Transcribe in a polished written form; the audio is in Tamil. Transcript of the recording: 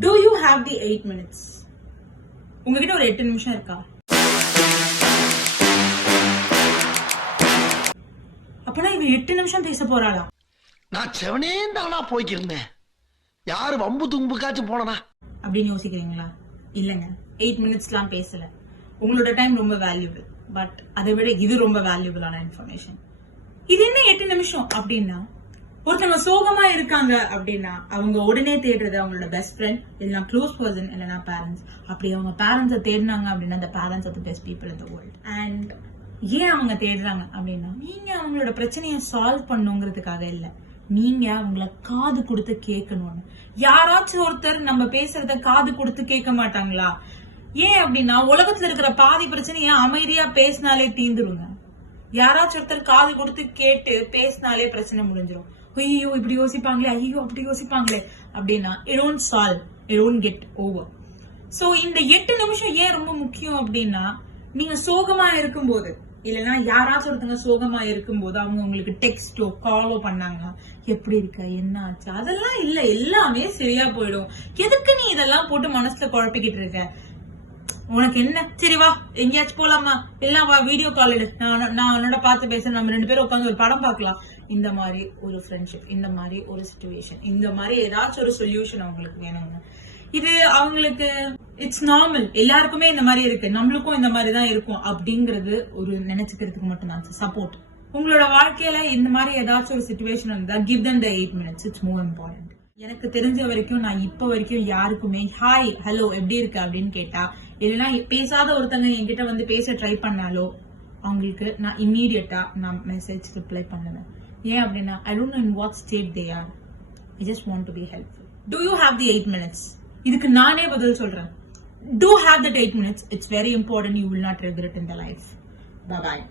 Do you have the 8 minutes? உங்ககிட்ட ஒரு 8 நிமிஷம் இருக்கா? அப்பனா இவன் 8 நிமிஷம் பேச போறாளா? நான் செவனே தானா போய்க்கிருந்தேன். யாரு வம்பு தும்புக்காச்சும் போனனா அப்படின்னு யோசிக்கிறீங்களா? இல்லங்க, 8 மினிட்ஸ்லாம் பேசல. உங்களோட டைம் ரொம்ப வேல்யூபிள். பட் அதை விட இது ரொம்ப வேல்யூபிளான இன்ஃபர்மேஷன். இது என்ன 8 நிமிஷம் அப்படின்னா, ஒருத்தவங்க சோகமா இருக்காங்க அப்படின்னா அவங்க உடனே தேடுறது அவங்களோட பெஸ்ட் ஃப்ரெண்ட், இல்லைன்னா க்ளோஸ் பர்சன், இல்லைன்னா பேரண்ட்ஸ். அப்படி அவங்க பேரண்ட்ஸை தேடினாங்க அப்படின்னா the parents are the best people in the world. And ஏன் அவங்க தேடுறாங்க அப்படின்னா, நீங்க அவங்களோட பிரச்சனையை சால்வ் பண்ணுங்கிறதுக்காக இல்ல, நீங்க அவங்கள காது கொடுத்து கேட்கணும்னு. யாராச்சும் ஒருத்தர் நம்ம பேசுறத காது கொடுத்து கேட்க மாட்டாங்களா? ஏன் அப்படின்னா, உலகத்துல இருக்கிற பாதி பிரச்சனைய அமைதியா பேசினாலே தீந்துருங்க. யாராச்சும் ஒருத்தர் காது கொடுத்து கேட்டு பேசினாலே பிரச்சனை முடிஞ்சிடும். ஐயோ இப்படி யோசிப்பாங்களே, ஐயோ அப்படி யோசிப்பாங்களே அப்படின்னா it won't solve, it won't get over. So இந்த 8 நிமிஷம் ஏன் ரொம்ப முக்கியம் அப்படின்னா, நீங்க சோகமா இருக்கும்போது, இல்லைன்னா யாராச்சும் ஒருத்தங்க சோகமா இருக்கும்போது அவங்க உங்களுக்கு டெக்ஸ்டோ காலோ பண்ணாங்க, எப்படி இருக்க, என்ன ஆச்சு, அதெல்லாம் இல்ல, எல்லாமே சரியா போயிடும். எதுக்கு நீ இதெல்லாம் போட்டு மனசுல குழப்பிக்கிட்டு இருக்க? உனக்கு என்ன, சரி வா எங்கேயாச்சும் போலாமா, எல்லாம் வா வீடியோ கால் எடு, நான் உன்னோட பார்த்து பேசுறேன், நம்ம 2 பேரும் உட்காந்து ஒரு படம் பார்க்கலாம். இந்த மாதிரி ஒரு ஃப்ரெண்ட்ஷிப், இந்த மாதிரி ஒரு சிச்சுவேஷன், இந்த மாதிரி ஏதாச்சும் ஒரு சொல்யூஷன் அவங்களுக்கு வேணுங்க. இது அவங்களுக்கு இட்ஸ் நார்மல், எல்லாருக்குமே இந்த மாதிரி இருக்கு, நம்மளுக்கும் இந்த மாதிரி தான் இருக்கும் அப்படிங்கறது ஒரு நினைச்சுக்கிறதுக்கு மட்டும்தான் சப்போர்ட். உங்களோட வாழ்க்கையில இந்த மாதிரி ஏதாச்சும் ஒரு சிச்சுவேஷன் வந்தா give them the 8 minutes, it's more important. எனக்கு தெரிஞ்ச வரைக்கும் நான் இப்ப வரைக்கும் யாருக்குமே ஹாய் ஹலோ எப்படி இருக்கு அப்படின்னு கேட்டா, இல்லைன்னா பேசாத ஒருத்தங்க என்கிட்ட வந்து பேச ட்ரை பண்ணாலோ அவங்களுக்கு நான் இம்மீடியட்டா நான் மெசேஜ் ரிப்ளை பண்ணுவேன். ஏன் அப்படின்னா, I don't know in what state they are, I just want to be helpful. Do you have the 8 minutes? இதுக்கு நானே பதில் சொல்றேன். Do have that 8 minutes. It's very important. You will not regret in the life. Bye bye.